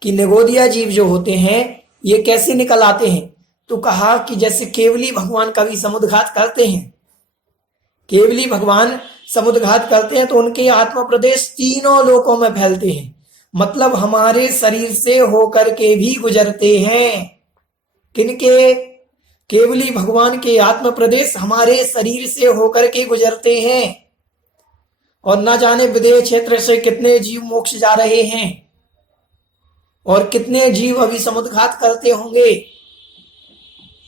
कि निगोदिया जीव जो होते हैं ये कैसे निकल आते हैं। तो कहा कि जैसे केवली भगवान कभी समुद्घात करते हैं, केवली भगवान समुद्घात करते हैं तो उनके आत्म प्रदेश तीनों लोकों में फैलते हैं, मतलब हमारे शरीर से होकर के भी गुजरते हैं। किनके? केवली भगवान के आत्म प्रदेश हमारे शरीर से होकर के गुजरते हैं। और न जाने विदेह क्षेत्र से कितने जीव मोक्ष जा रहे हैं और कितने जीव अभी समुद्घात करते होंगे।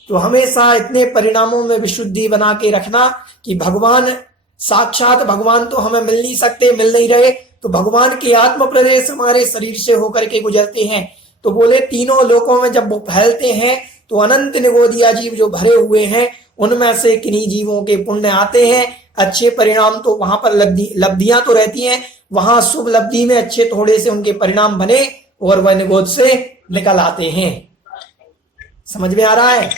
तो हमेशा इतने परिणामों में विशुद्धि बना के रखना कि भगवान, साक्षात भगवान तो हमें मिल नहीं सकते, मिल नहीं रहे, तो भगवान के आत्म प्रदेश हमारे शरीर से होकर के गुजरते हैं। तो बोले तीनों लोकों में जब वो फैलते हैं तो अनंत निगोदिया जीव जो भरे हुए हैं उनमें से किन्हीं जीवों के पुण्य आते हैं, अच्छे परिणाम तो वहां पर लब्धियां तो रहती हैं, वहां शुभ लब्धि में अच्छे थोड़े से उनके परिणाम बने और वह निगोद से निकल आते हैं। समझ में आ रहा है?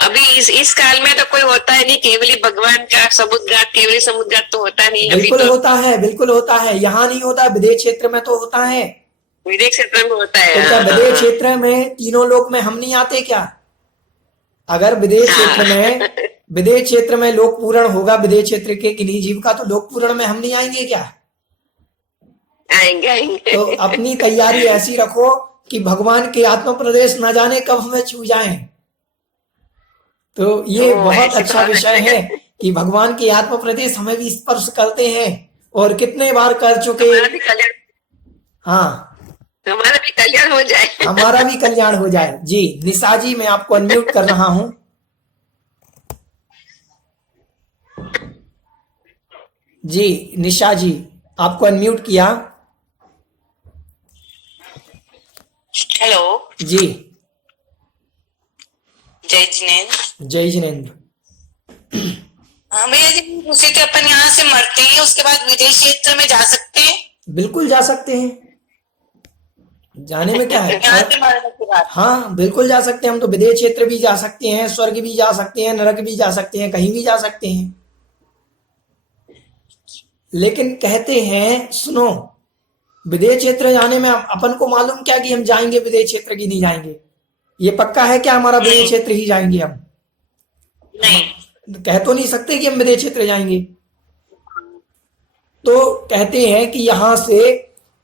अभी इस काल में तो कोई होता है नहीं, केवली भगवान का समुद्घात, केवली समुद्घात तो होता नहीं। बिल्कुल अभी तो होता है, बिल्कुल होता है। यहाँ नहीं होता, विदेश क्षेत्र में तो होता है। विदेश क्षेत्र में होता है। तो क्या विदेश क्षेत्र में तीनों लोक में हम नहीं आते क्या? अगर विदेश क्षेत्र में लोक पूरण होगा विदेश क्षेत्र के किन्हीं जीव का, तो लोक पूरण में हम नहीं आएंगे क्या? आएंगे। तो अपनी तैयारी ऐसी रखो कि भगवान के आत्म प्रदेश न जाने कब हमें छू जाएं। तो ये बहुत अच्छा विषय है कि भगवान के आत्म प्रदेश हमें भी स्पर्श करते हैं और कितने बार कर चुके। हाँ, हमारा भी कल्याण हो जाए। हमारा भी कल्याण हो जाए। जी निशा जी, मैं आपको अनम्यूट कर रहा हूं। जी निशा जी, आपको अनम्यूट किया। हेलो जी, जय जिनेन्द्र। जय जिनेन्द्र। हाँ भैया जी, उसे तो अपन यहाँ से मरते हैं उसके बाद विदेश क्षेत्र में जा सकते हैं? बिल्कुल जा सकते हैं, जाने में क्या है। यहाँ से मरने के बाद? हाँ बिल्कुल जा सकते हैं हम तो। विदेश क्षेत्र भी जा सकते हैं, स्वर्ग भी जा सकते हैं, नरक भी जा सकते हैं, कहीं भी जा सकते हैं। लेकिन कहते हैं, सुनो, विदेश क्षेत्र जाने में अपन को मालूम क्या कि हम जाएंगे विदेश क्षेत्र की नहीं जाएंगे? ये पक्का है क्या हमारा विदेश क्षेत्र ही जाएंगे हम? नहीं, कह तो नहीं सकते कि हम विदेश क्षेत्र जाएंगे। तो कहते हैं कि यहां से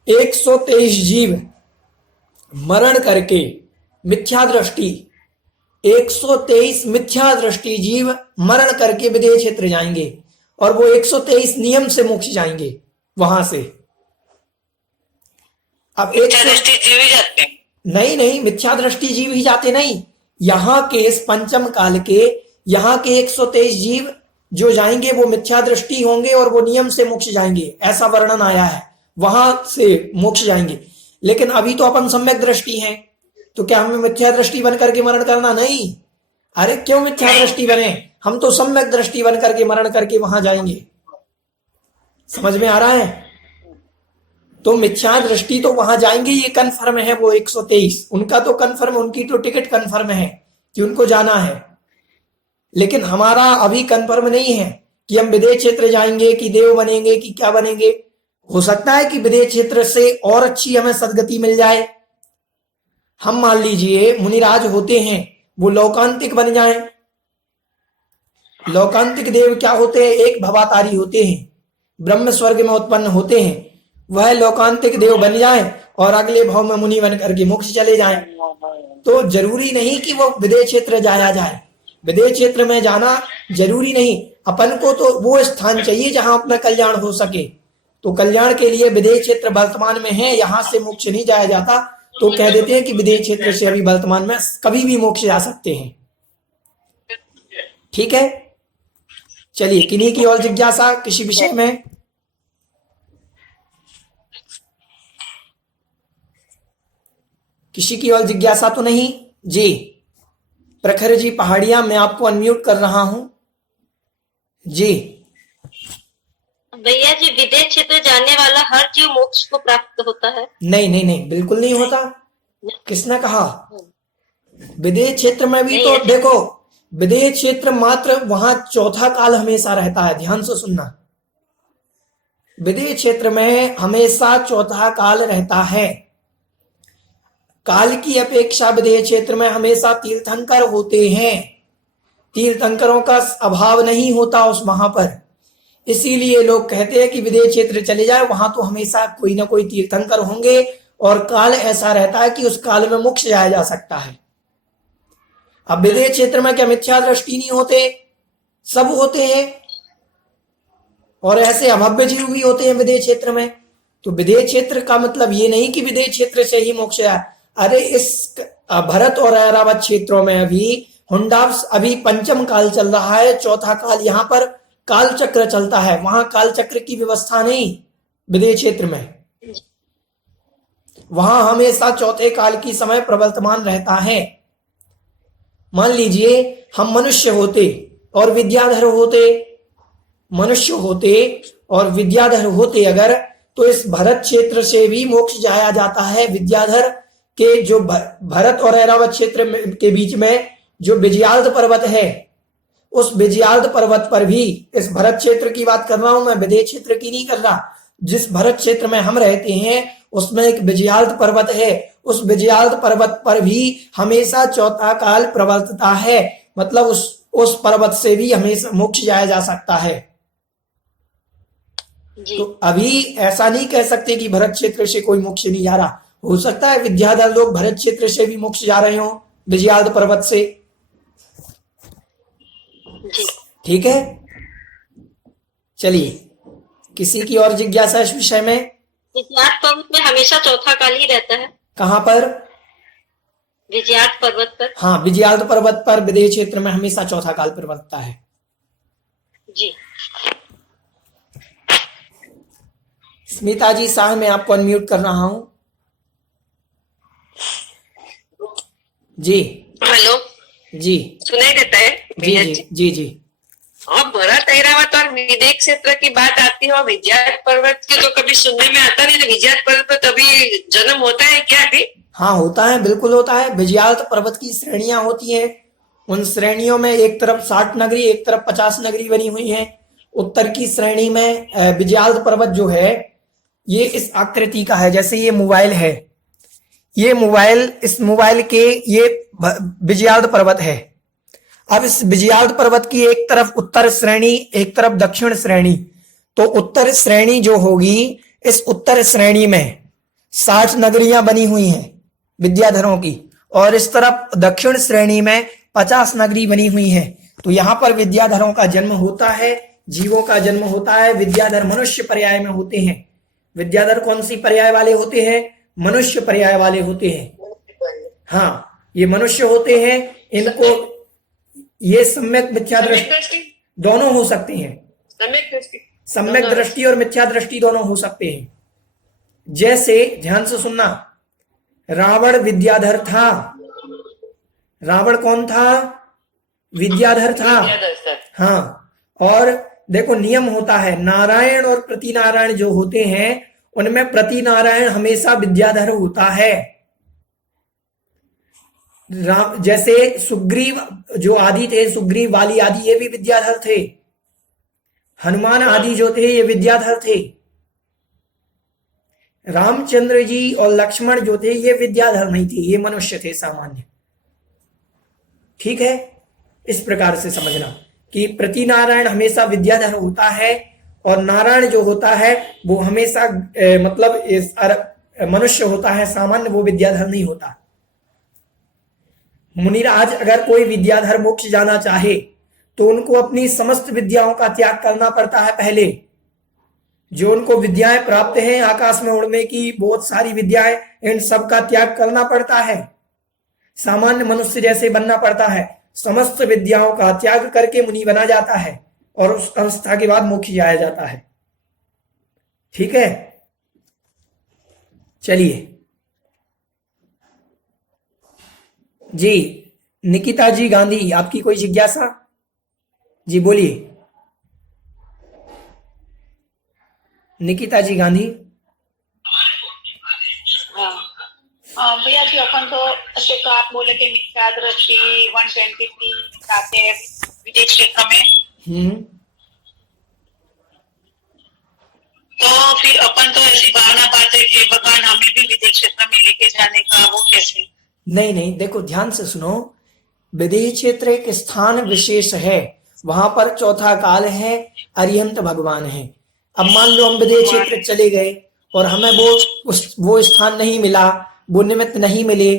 123 जीव मरण करके मिथ्या दृष्टि, 123 मिथ्या दृष्टि जीव मरण करके विदेश क्षेत्र जाएंगे और वो 123 नियम से मोक्ष जाएंगे वहां से। अब दृष्टि जीव ही जाते हैं? नहीं नहीं, मिथ्या दृष्टि जीव ही जाते नहीं। यहाँ के इस पंचम काल के यहाँ के 123 जीव जो जाएंगे वो मिथ्या दृष्टि होंगे और वो नियम से मोक्ष जाएंगे, ऐसा वर्णन आया है, वहां से मोक्ष जाएंगे। लेकिन अभी तो अपन सम्यक दृष्टि हैं, तो क्या हमें मिथ्या दृष्टि बन करके मरण करना? नहीं। अरे क्यों मिथ्या दृष्टि बने, हम तो सम्यक दृष्टि बन करके मरण करके वहां जाएंगे। समझ में आ रहा है? तो मिथ्या दृष्टि तो वहां जाएंगे, ये कन्फर्म है। वो 123 उनका तो कन्फर्म, उनकी तो टिकट कन्फर्म है कि उनको जाना है। लेकिन हमारा अभी कन्फर्म नहीं है कि हम विदेह क्षेत्र जाएंगे कि देव बनेंगे कि क्या बनेंगे। हो सकता है कि विदेह क्षेत्र से और अच्छी हमें सदगति मिल जाए। हम मान लीजिए मुनिराज होते हैं, वो लौकांतिक बन जाएं। लौकांतिक देव क्या होते हैं? एक भवातारी होते हैं, ब्रह्म स्वर्ग में उत्पन्न होते हैं। वह लौकांतिक देव बन जाएं और अगले भाव में मुनि बन करके मोक्ष चले जाएं। तो जरूरी नहीं कि वो विदेह क्षेत्र जाया जाए। विदेह क्षेत्र में जाना जरूरी नहीं, अपन को तो वो स्थान चाहिए जहां अपना कल्याण हो सके। तो कल्याण के लिए विदेह क्षेत्र वर्तमान में है, यहां से मोक्ष नहीं जाया जाता, तो कह देते हैं कि विदेह क्षेत्र से अभी वर्तमान में कभी भी मोक्ष जा सकते हैं। ठीक है, चलिए किन्हीं की और जिज्ञासा किसी विषय में? किसी की और जिज्ञासा तो नहीं जी? प्रखर जी पहाड़िया, मैं आपको अनम्यूट कर रहा हूं जी। भैया जी, विदेह क्षेत्र जाने वाला हर जीव मोक्ष को प्राप्त होता है? नहीं नहीं नहीं, बिल्कुल नहीं होता। किसने कहा? विदेह क्षेत्र में भी तो देखो, विदेह क्षेत्र मात्र वहां चौथा काल हमेशा रहता है। ध्यान से सुनना, विदेह क्षेत्र में हमेशा चौथा काल रहता है। काल की अपेक्षा विदेह क्षेत्र में हमेशा तीर्थंकर होते हैं। तीर्थंकरों का अभाव नहीं होता उस वहां पर। इसीलिए लोग कहते हैं कि विदेह क्षेत्र चले जाए, वहां तो हमेशा कोई ना कोई तीर्थंकर होंगे और काल ऐसा रहता है कि उस काल में मोक्ष जाया जा सकता है। अब विदेह क्षेत्र में क्या मिथ्या दृष्टि नहीं होते? सब होते हैं, और ऐसे अभव्य जीव भी होते हैं विदेह क्षेत्र में। तो विदेह क्षेत्र का मतलब ये नहीं कि विदेह क्षेत्र से ही मोक्ष है। अरे इस भरत और ऐरावत क्षेत्रों में अभी हुंडास अभी पंचम काल चल रहा है, चौथा काल यहाँ पर काल चक्र चलता है। वहां काल चक्र की व्यवस्था नहीं विदेह क्षेत्र में, वहां हमेशा चौथे काल की समय प्रवर्तमान रहता है। मान लीजिए हम मनुष्य होते और विद्याधर होते, मनुष्य होते और विद्याधर होते अगर, तो इस भरत क्षेत्र से भी मोक्ष जाया जाता है। विद्याधर के जो भरत और ऐरावत क्षेत्र के बीच में जो विजयाल्द पर्वत है, उस विजयाल्द पर्वत पर भी, इस भरत क्षेत्र की बात कर रहा हूं मैं, विदेह क्षेत्र की नहीं कर रहा। जिस भरत क्षेत्र में हम रहते हैं उसमें एक विजयाल्द पर्वत है। उस विजयाल्द पर्वत पर भी हमेशा चौथा काल प्रवर्तता है। मतलब उस पर्वत से भी हमेशा मोक्ष जाया जा सकता है। तो अभी ऐसा नहीं कह सकते कि भरत क्षेत्र से कोई मोक्ष नहीं जा रहा। हो सकता है विद्याधर लोग भरत क्षेत्र से भी मोक्ष जा रहे हो, विजयाल्द पर्वत से। ठीक है, चलिए किसी की और जिज्ञासा इस विषय में? विजयात पर्वत में हमेशा चौथा काल ही रहता है। कहाँ पर? विजयात पर्वत पर। हाँ, विजयाल्द पर्वत पर विदेह क्षेत्र में हमेशा चौथा काल प्रवर्तता है जी। स्मिता जी शाह, मैं आपको अनम्यूट कर रहा हूं जी। हेलो जी, सुनाई देता है? जी जी जी जी। और भरत ऐरावत और विदेह क्षेत्र की बात आती है, और विजयात पर्वत की तो कभी सुनने में आता नहीं। विजयात पर्वत पर कभी जन्म होता है क्या अभी? हाँ होता है, बिल्कुल होता है। विजयाल्द पर्वत की श्रेणियां होती हैं। उन श्रेणियों में एक तरफ 60 नगरी, एक तरफ 50 नगरी बनी हुई है। उत्तर की श्रेणी में विजयाल्द पर्वत जो है ये इस आकृति का है, जैसे ये मोबाइल है, ये मोबाइल, इस मोबाइल के ये विजयाल्द पर्वत है। अब इस विजयाल्द पर्वत की एक तरफ उत्तर श्रेणी, एक तरफ दक्षिण श्रेणी। तो उत्तर श्रेणी जो होगी, इस उत्तर श्रेणी में 60 नगरियां बनी हुई हैं विद्याधरों की, और इस तरफ दक्षिण श्रेणी में 50 नगरी बनी हुई है। तो यहाँ पर विद्याधरों का जन्म होता है, जीवों का जन्म होता है। विद्याधर मनुष्य पर्याय में होते हैं। विद्याधर कौन सी पर्याय वाले होते हैं? मनुष्य पर्याय वाले होते हैं। हाँ, ये मनुष्य होते हैं, इनको ये सम्यक मिथ्या सम्यक दृष्टि दृष्टि, दोनों हो सकते हैं। सम्यक दृष्टि, सम्यक दोनों। दृष्टि और मिथ्या दृष्टि दोनों हो सकते हैं। जैसे ध्यान से सुनना, रावण विद्याधर था। रावण कौन था? विद्याधर था। विद्याधर सर। हाँ, और देखो नियम होता है, नारायण और प्रतिनारायण जो होते हैं उनमें प्रतिनारायण हमेशा विद्याधर होता है। राम जैसे सुग्रीव जो आदि थे, सुग्रीव वाली आदि, ये भी विद्याधर थे। हनुमान आदि जो थे ये विद्याधर थे। रामचंद्र जी और लक्ष्मण जो थे ये विद्याधर नहीं थे, ये मनुष्य थे सामान्य। ठीक है, इस प्रकार से समझना कि प्रतिनारायण हमेशा विद्याधर होता है और नारायण जो होता है वो हमेशा मनुष्य होता है सामान्य, वो विद्याधर नहीं होता। मुनिराज अगर कोई विद्याधर मोक्ष जाना चाहे तो उनको अपनी समस्त विद्याओं का त्याग करना पड़ता है। पहले जो उनको विद्याएं प्राप्त हैं, आकाश में उड़ने की बहुत सारी विद्याएं, इन सब का त्याग करना पड़ता है। सामान्य मनुष्य जैसे बनना पड़ता है। समस्त विद्याओं का त्याग करके मुनि बना जाता है और उस अवस्था के बाद मोक्ष जाया जाता है। ठीक है, चलिए जी। निकिता जी गांधी, आपकी कोई जिज्ञासा? जी बोलिए निकिता जी गांधी। भैया जी, अपन तो ऐसे तो आप बोले कि मिथ्या दृष्टि 123 आते हैं विदेश क्षेत्र में, तो फिर अपन तो ऐसी भावना बात है कि भगवान हमें भी विदेश क्षेत्र में लेके जाने का, वो कैसे? नहीं, देखो ध्यान से सुनो। विदेह क्षेत्र एक स्थान विशेष है, वहां पर चौथा काल है, अरिहंत भगवान है। अब मान लो हम विदेह क्षेत्र चले गए और हमें वो स्थान नहीं मिला, वो निमित्त नहीं मिले,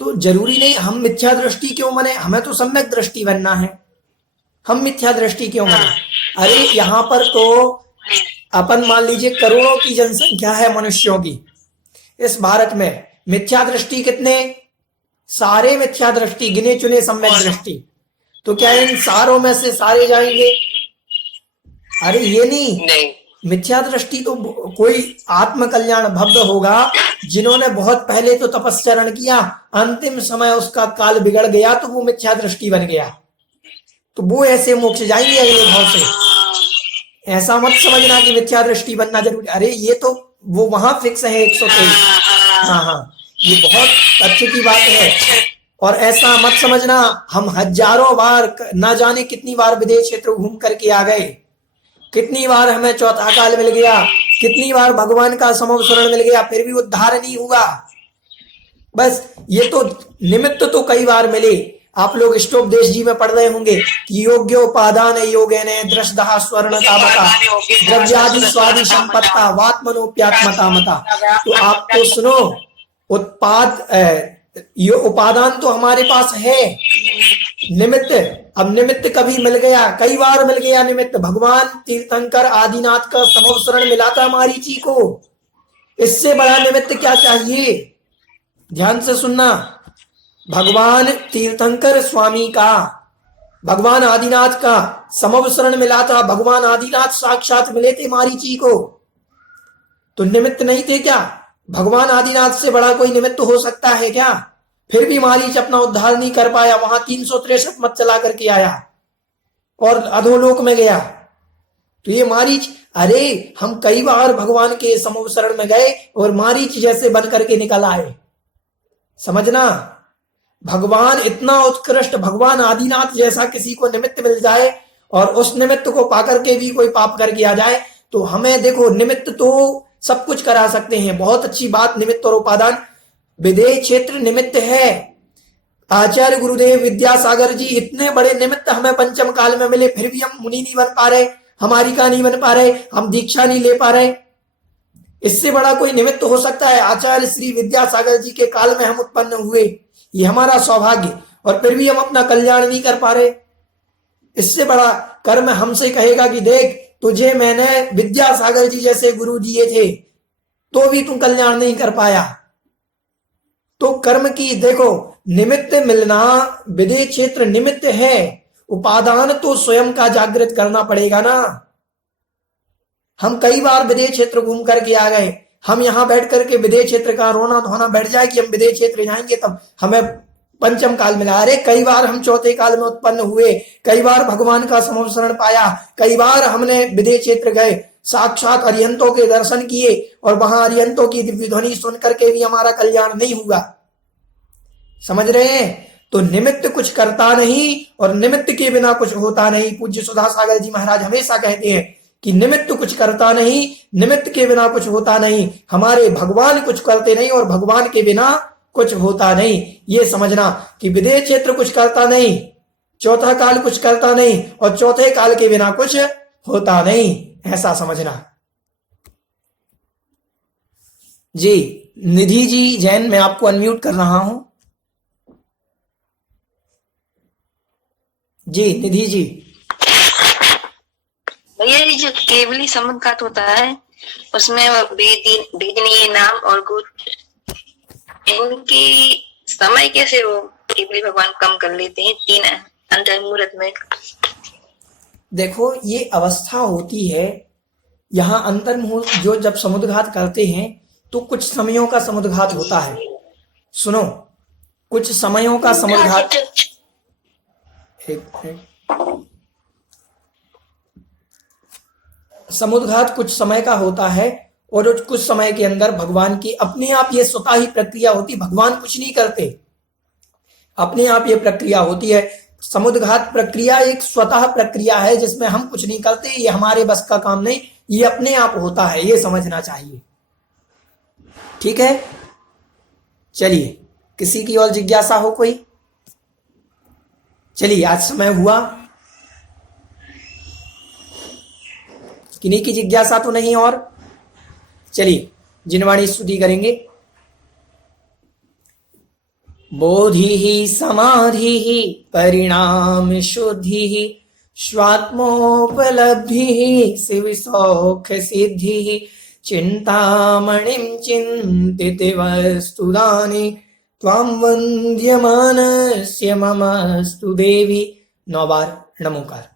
तो जरूरी नहीं हम मिथ्या दृष्टि क्यों बने, हमें तो सम्यक दृष्टि बनना है। हम मिथ्या दृष्टि क्यों बने? अरे यहाँ पर तो अपन मान लीजिए करोड़ों की जनसंख्या है मनुष्यों की इस भारत में। मिथ्या दृष्टि कितने? सारे मिथ्या दृष्टि, गिने चुने सम्यक दृष्टि। तो क्या इन सारों में से सारे जाएंगे? अरे ये नहीं। मिथ्या दृष्टि तो कोई आत्म कल्याण भव्य होगा जिन्होंने बहुत पहले तो तपस्चरण किया, अंतिम समय उसका काल बिगड़ गया तो वो मिथ्या दृष्टि बन गया, तो वो ऐसे मोक्ष जाएंगे अगले भाव से। ऐसा मत समझना कि मिथ्या दृष्टि बनना जरूरी। अरे ये तो वो वहां फिक्स है 123। हाँ, ये बहुत अच्छी की बात है। और ऐसा मत समझना हम हजारों बार, ना जाने कितनी बार विदेश क्षेत्र घूम करके आ गए, कितनी बार हमें चौथा काल मिल गया, कितनी बार भगवान का समवसरण मिल गया, फिर भी उद्धार नहीं हुआ। बस ये तो निमित्त तो कई बार मिले। आप लोग इष्टोपदेश जी में पढ़ रहे होंगे कि योग्योपादान योगेने दृष्टः स्वर्ण कामता द्रव्यादि स्वादि संपत्ता वात्मनोप्यात्मता मता। तो आप तो सुनो, ये उपादान तो हमारे पास है, निमित्त। अब निमित्त कभी मिल गया, कई बार मिल गया निमित्त। भगवान तीर्थंकर आदिनाथ का समवसरण मिला था मारीची को, इससे बड़ा निमित्त क्या चाहिए? ध्यान से सुनना, भगवान तीर्थंकर स्वामी का, भगवान आदिनाथ का समवसरण मिला था। भगवान आदिनाथ साक्षात मिले थे मारीची को, तो निमित्त नहीं थे क्या? भगवान आदिनाथ से बड़ा कोई निमित्त हो सकता है क्या? फिर भी मारीच अपना उद्धार नहीं कर पाया, वहां 363 मत चला करके आया और अधोलोक में गया। तो ये मारीच, अरे हम कई बार भगवान के समवसरण में गए और मारीच जैसे बन करके निकल आए। समझना, भगवान इतना उत्कृष्ट, भगवान आदिनाथ जैसा किसी को निमित्त मिल जाए और उस निमित्त को पाकर के भी कोई पाप करके आ जाए, तो हमें देखो निमित्त तो सब कुछ करा सकते हैं। बहुत अच्छी बात, निमित्त और उपादान। विदेह क्षेत्र निमित्त है। आचार्य गुरुदेव विद्यासागर जी, इतने बड़े निमित्त हमें पंचम काल में मिले, फिर भी हम मुनि नहीं बन पा रहे, हमारी का नहीं बन पा रहे, हम दीक्षा नहीं ले पा रहे। इससे बड़ा कोई निमित्त हो सकता है? आचार्य श्री विद्यासागर जी के काल में हम उत्पन्न हुए, ये हमारा सौभाग्य, और फिर भी हम अपना कल्याण नहीं कर पा रहे। इससे बड़ा कर्म हमसे कहेगा कि देख, तुझे मैंने विद्यासागर जी जैसे गुरु दिए थे तो भी तू कल्याण नहीं कर पाया। तो कर्म की देखो निमित्त मिलना, विदेह क्षेत्र निमित्त है, उपादान तो स्वयं का जागृत करना पड़ेगा ना। हम कई बार विदेह क्षेत्र घूम करके आ गए, हम यहां बैठ करके विदेह क्षेत्र का रोना धोना बैठ जाए कि हम विदेह क्षेत्र जाएंगे तब हमें पंचम काल मिला। अरे कई बार हम चौथे काल में उत्पन्न हुए, कई बार भगवान का समवसरण पाया, कई बार हमने विदेह क्षेत्र गए, साक्षात अरिहंतों के दर्शन किए और वहां अरिहंतों की दिव्य ध्वनि सुन करके भी हमारा कल्याण नहीं हुआ। समझ रहे हैं? तो निमित्त कुछ करता नहीं और निमित्त के बिना कुछ होता नहीं। पूज्य सुधा सागर जी महाराज हमेशा कहते हैं कि निमित्त कुछ करता नहीं, निमित्त के बिना कुछ होता नहीं। हमारे भगवान कुछ करते नहीं और भगवान के बिना कुछ होता नहीं। ये समझना कि विदेह क्षेत्र कुछ करता नहीं, चौथा काल कुछ करता नहीं और चौथे काल के बिना कुछ होता नहीं, ऐसा समझना। जी निधि जी जैन, मैं आपको अनम्यूट कर रहा हूं। जी निधि जी। भैया ये जो केवली समुद्घात होता है उसमें वेदनीय नाम और गोत्र, इनकी समय कैसे वो केवली भगवान कम कर लेते हैं 3 अंतर्मुहूर्त में? देखो ये अवस्था होती है, यहाँ अंतर्मुहूर्त जो जब समुद्घात करते हैं तो कुछ समयों का समुद्घात होता है। सुनो, कुछ समयों का समुद्घात, समुद्घात कुछ समय का होता है और कुछ समय के अंदर भगवान की अपने आप ये स्वतः ही प्रक्रिया होती, भगवान कुछ नहीं करते, अपने आप ये प्रक्रिया होती है। समुद्घात प्रक्रिया एक स्वतः प्रक्रिया है जिसमें हम कुछ नहीं करते, ये हमारे बस का काम नहीं, ये अपने आप होता है, ये समझना चाहिए। ठीक है, चलिए किसी की और जिज्ञासा हो कोई? चलिए आज समय हुआ, किन्हीं की जिज्ञासा तो नहीं और? चलिए जिनवाणी स्तुति करेंगे। बोधि समाधि परिणाम शुद्धि स्वात्मोपलब्धि शिव सौख्य सिद्धि चिंतामणिं चिंतित वस्तुदानि त्वां वन्द्यमानस्य ममस्तु देवी। 9 बार नमोकार।